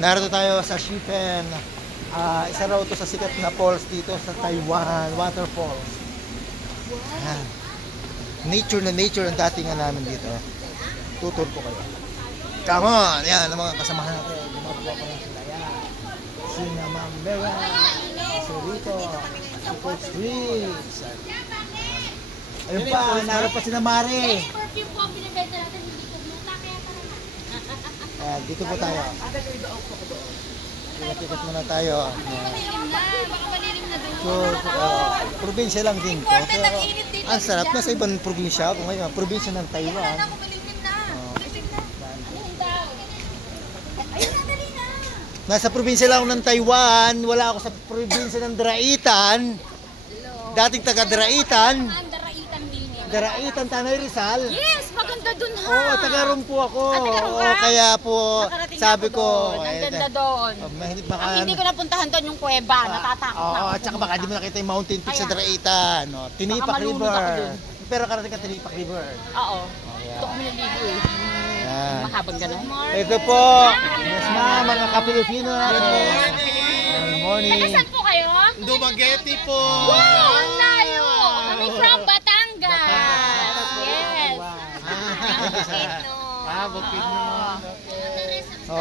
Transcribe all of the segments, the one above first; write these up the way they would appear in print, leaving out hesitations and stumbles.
Narito tayo sa Shifen. Isa raw ito sa sikat na falls dito sa Taiwan, waterfalls. Ayan. Nature na nature ang datingan namin dito. Tutur ko kayo. Come on! Yan ang mga kasamahan natin. Gumagawa ko lang sila. Yan. Sina Ma'am Vera, si Rito, si Coach Riggs. Ayun pa, naroon pa si Mare. Perfume po ang binibenta natin, hindi ko muta, kaya tara na. Dito po tayo. Tikat muna tayo. Malilim na, baka malilim na doon. So, probinsya lang din to. Pero, ang sarap na sa ibang probinsya. Kung ngayon, probinsya ng Taiwan. Malilim na. Ano daw? Ayun na, dali na. Nasa probinsya lang ako ng Taiwan. Wala ako sa probinsya ng Daraitan. Dating taga Daraitan. Ang daraitan din eh. Daraitan, Tanay Rizal. Yes, maganda dun ha. Oo, taga Rom po ako. taga Rom Oo, ka? kaya po, Nakarating sabi ako ko. doon. Ang ganda doon. Ang hindi ko napuntahan doon yung kuweba, natatakot na Oo, ako. at saka baka di mo nakita yung mountain peak sa Kaya. Daraitan. No? Tinipak Baka malunod ako River. dun. Pero karating ka Tinipak River. Oo. yeah. Ito kami naligo eh. Yan. Mahabang gano'n. Ito po. Yes ma'am, mga ka-Pilipino natin. Good morning. Taga saan po kayo? Dumaguete po! Wow, ang layo! Kami from Batangas. Yes. Bukid no. Bukid no.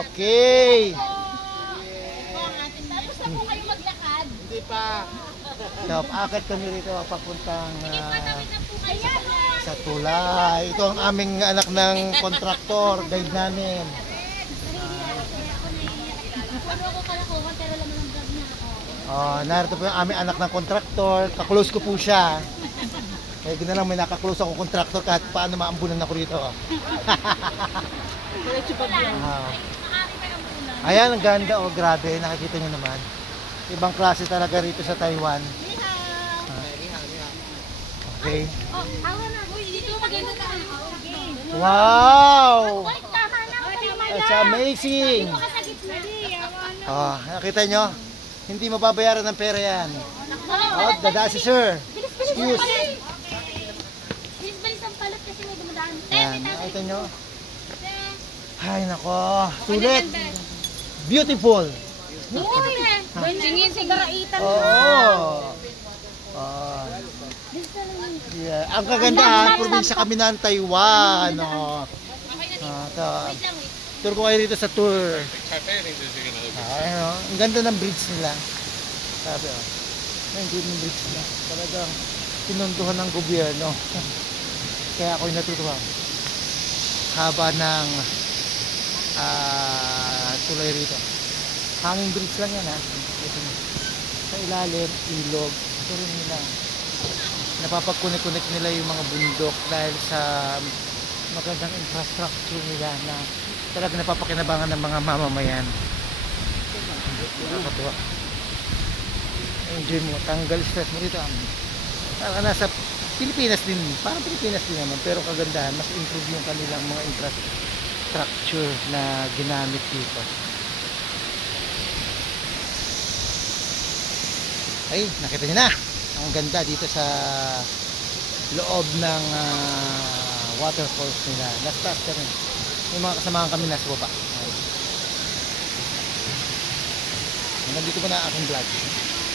Okay. Tapos na po kayo maglakad. Hindi pa. So, akit kami rito papuntang Patawid na po kayo. sa Tulay. Ito ang aming anak ng kontraktor, guide namin. Ano ako kalakuhan pero laman ng vlog niya ako. Narito po yung aming anak ng kontraktor. Kaklose ko po siya. Kaya gina lang may nakaklose ako kontraktor kahit paano maambunan ako rito. Ayan, ang ganda. Oh, grabe. Nakikita nyo naman. Ibang klase talaga rito sa Taiwan. Okay. Oh, awa na. Uy, dito maganda ka. Wow! Uy, tama na. It's amazing! Nakita nyo? Hindi mababayaran ng pera yan. Oh, dada si sir. Excuse. Bilis balis ang palat kasi may dumadaan. Ayan, nakita nyo? Ay, nako. Sulit. Beautiful. Tingin si Garaitan. Oo. Yeah. Ang kagandahan, probinsya kami ng Taiwan. Tour ko kayo rito sa tour. Ang ganda ng bridge nila. Sabi ang ganda ng bridge nila. Talagang pinunduhan ng gobyerno. Kaya ako'y natutuwa. Haba ng tulay rito. Hanging bridge lang yan ha. Sa ilalim, ilog. Ito rin nila. Napapag-connect nila yung mga bundok dahil sa magandang infrastructure nila na talaga napapakinabangan ng mga mamamayan. Nakakatuwa. Enjoy mo, tanggal stress mo dito. Parang nasa Pilipinas din, parang Pilipinas din naman, pero kagandahan, mas improve yung kanilang mga infrastructure na ginamit dito. Ay, nakita niyo na. Ang ganda dito sa loob ng waterfalls nila. Last task kami. May mga kasamahan kami nasa baba. Nandito ko na aking vlog.